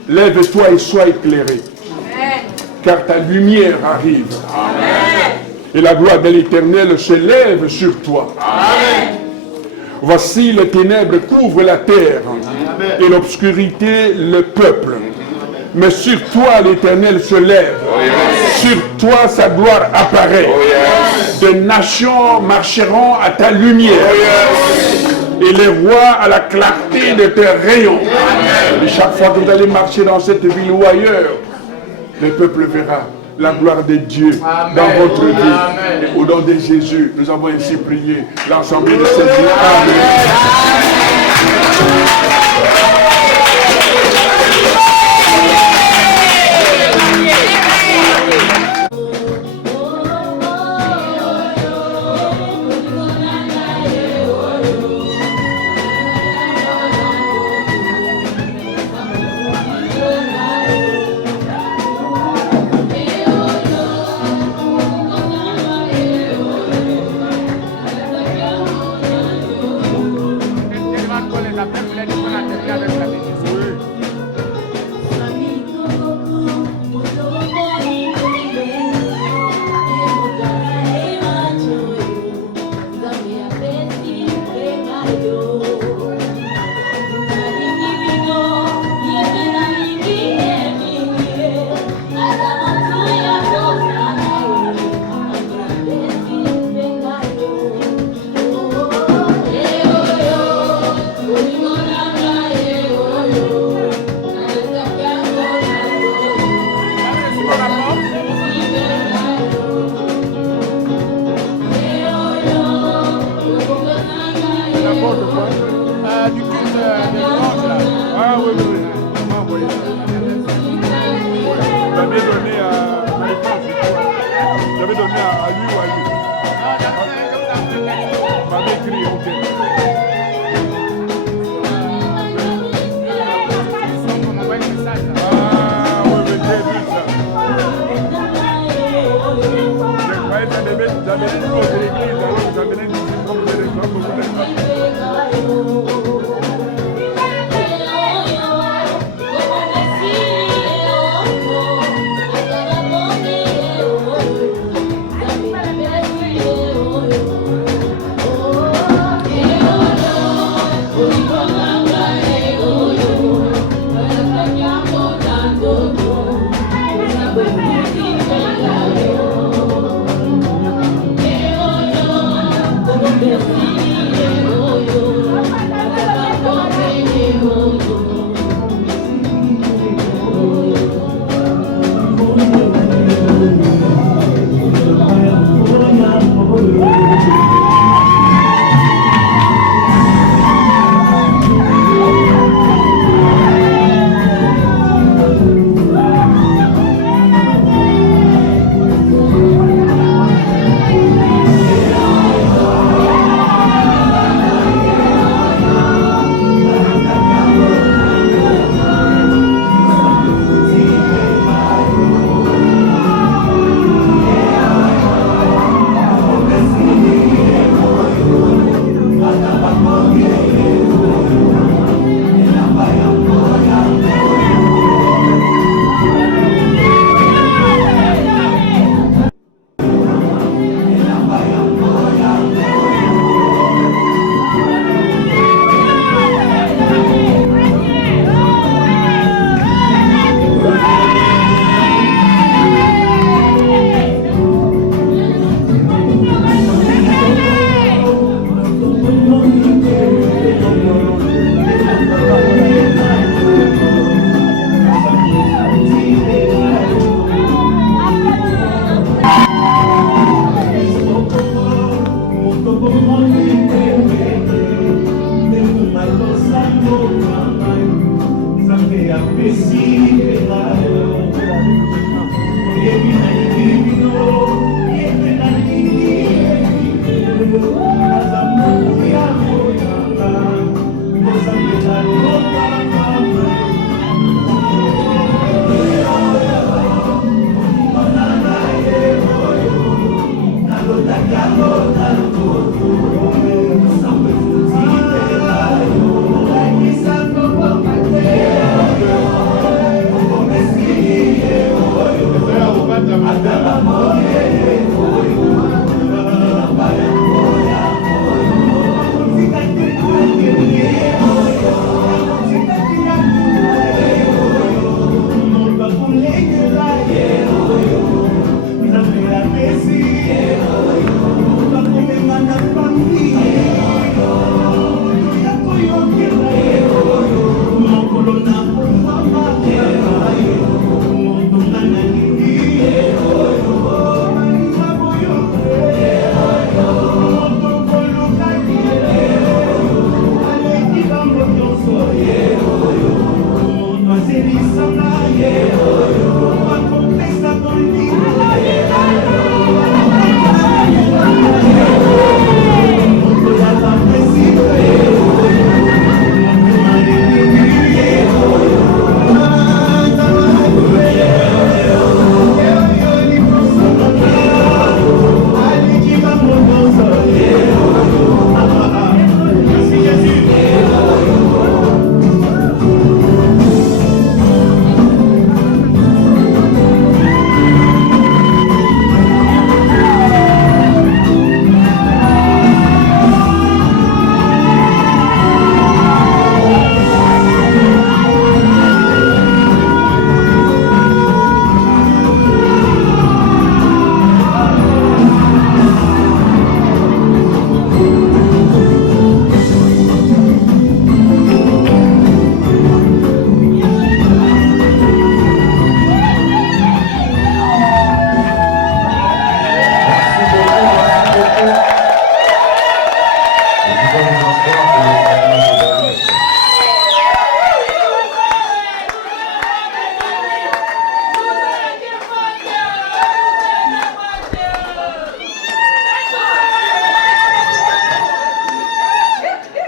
Lève-toi et sois éclairé. Amen. Car ta lumière arrive. Amen. Et la gloire de l'Éternel se lève sur toi. Amen. Voici les ténèbres couvrent la terre. Amen. Et l'obscurité le peuple. Mais sur toi l'Éternel se lève. Oh yes. Sur toi sa gloire apparaît. Oh yes. Des nations marcheront à ta lumière. Oh yes. Et les rois à la clarté de tes rayons. Amen. Et chaque fois que vous allez marcher dans cette ville ou ailleurs, le peuple verra la gloire de Dieu. Amen. Dans votre vie. Amen. Et au nom de Jésus, nous avons ainsi prié l'ensemble de cette vie. Amen.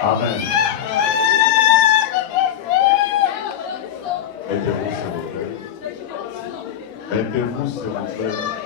Amen. Mettez-vous, s'il vous plaît. Mettez-vous, s'il vous plaît.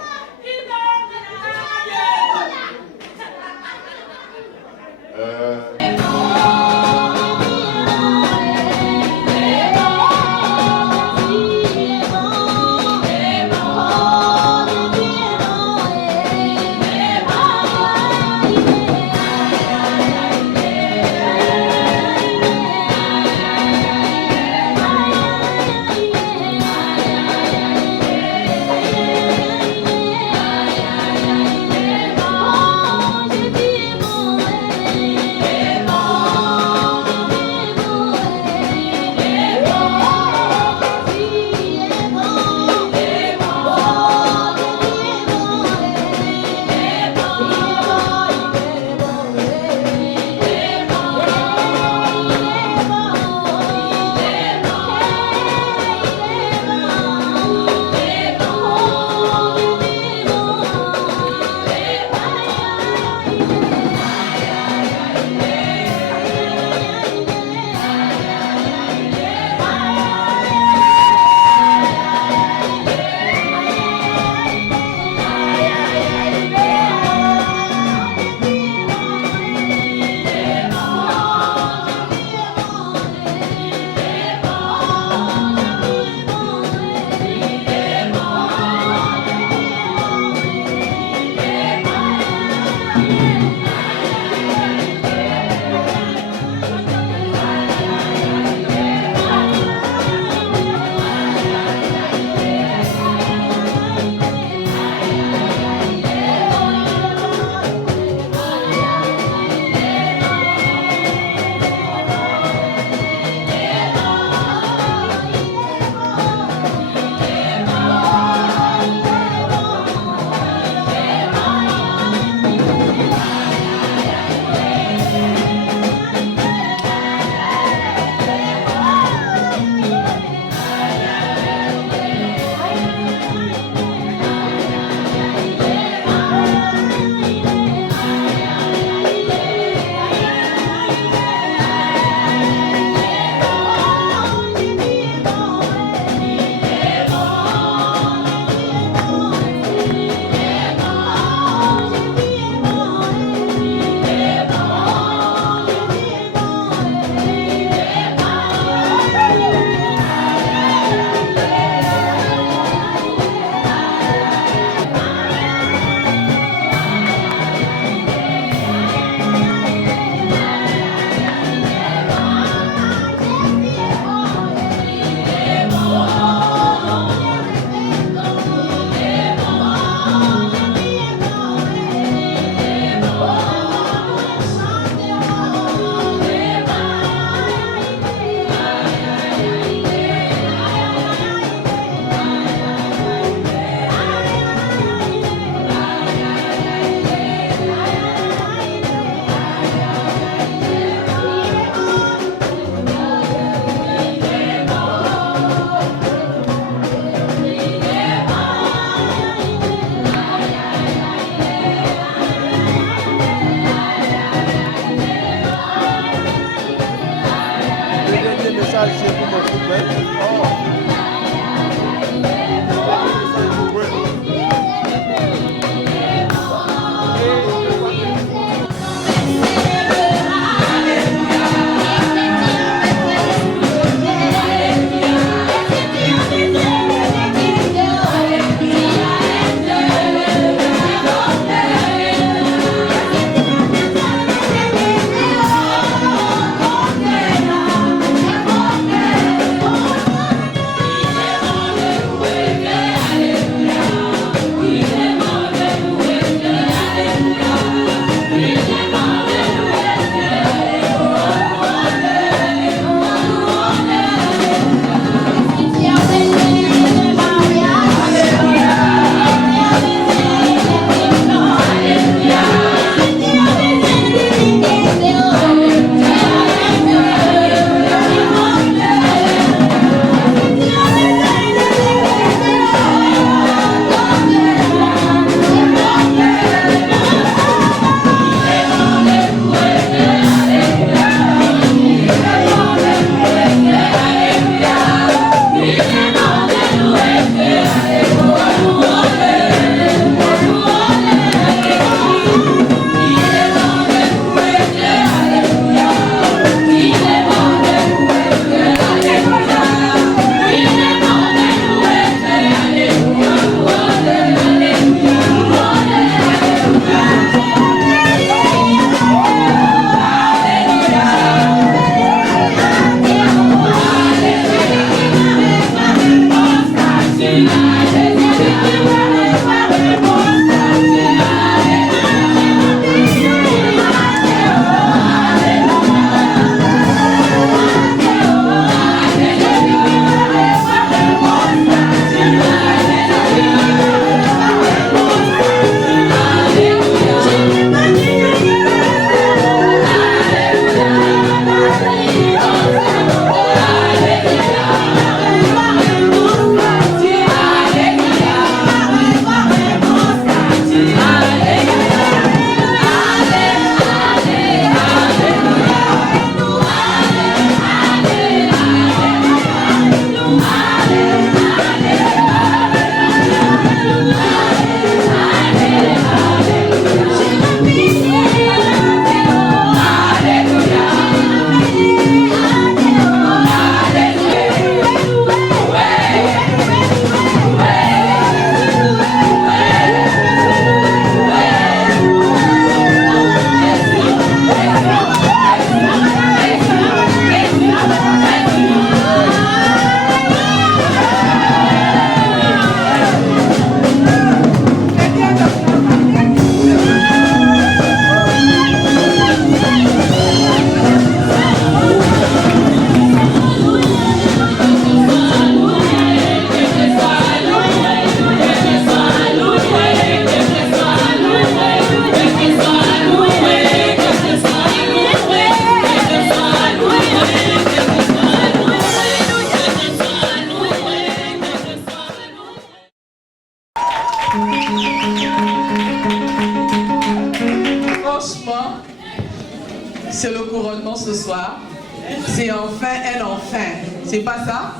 c'est enfin un enfin. C'est pas ça?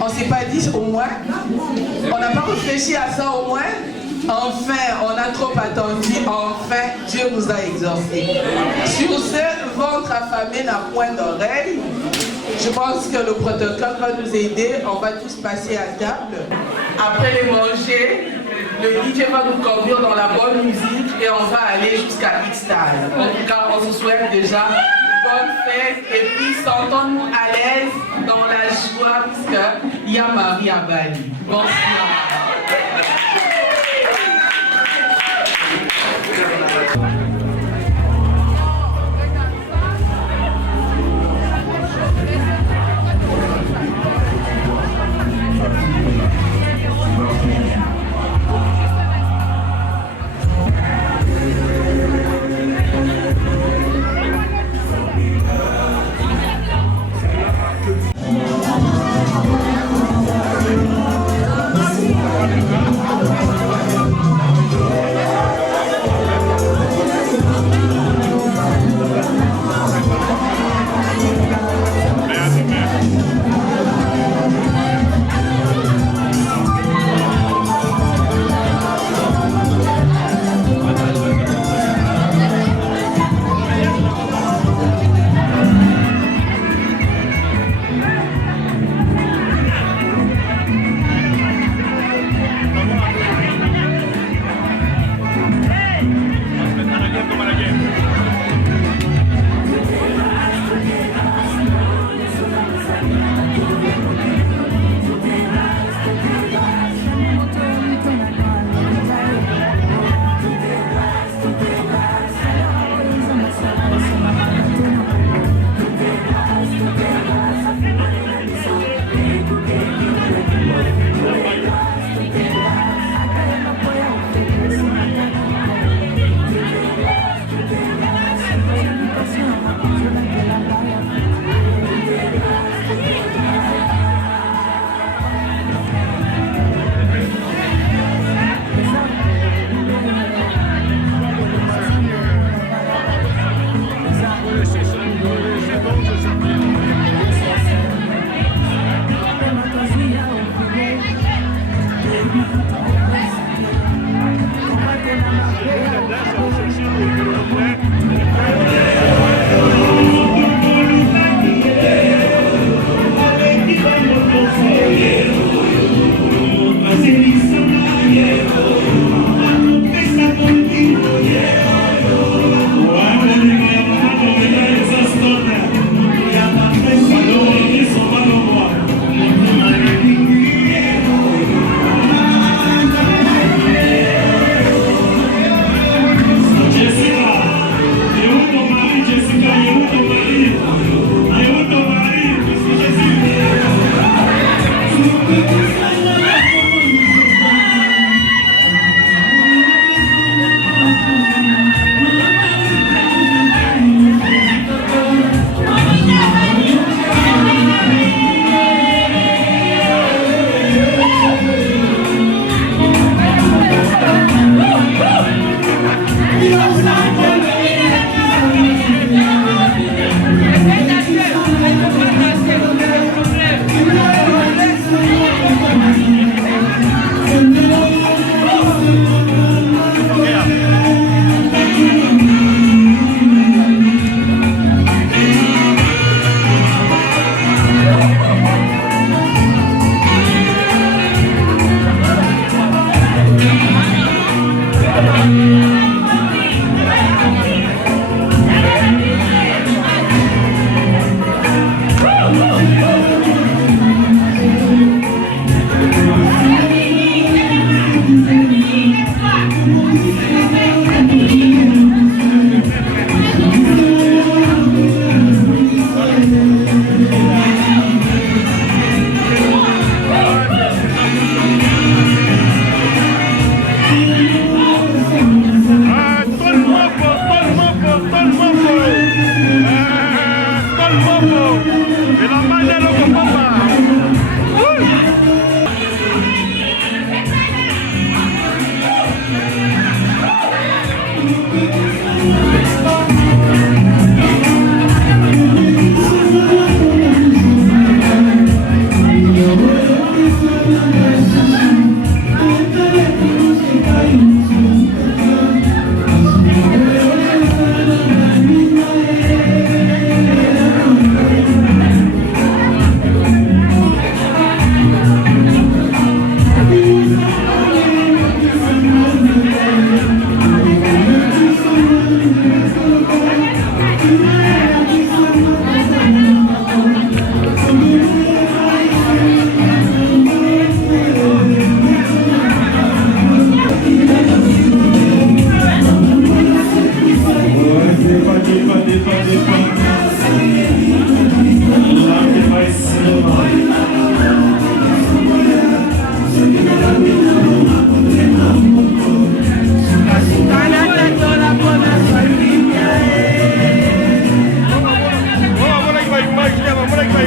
On s'est pas dit au moins? On n'a pas réfléchi à ça au moins? Enfin, on a trop attendu, enfin, Dieu nous a exaucés. Sur ce, ventre affamé n'a point d'oreille. Je pense que le protocole va nous aider, on va tous passer à table. Après les manger, le DJ va nous conduire dans la bonne musique et on va aller jusqu'à X-Style. En tout cas, on vous souhaite déjà bonne fête et puis sentons-nous à l'aise dans la joie puisqu'il y a Marie à Bali. Bonsoir. Thank you.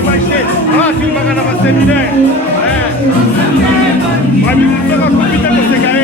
imaginer. Ah, tu vas dans un séminaire. Ma vie, vous faites profiter pour se carrer.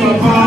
Papa.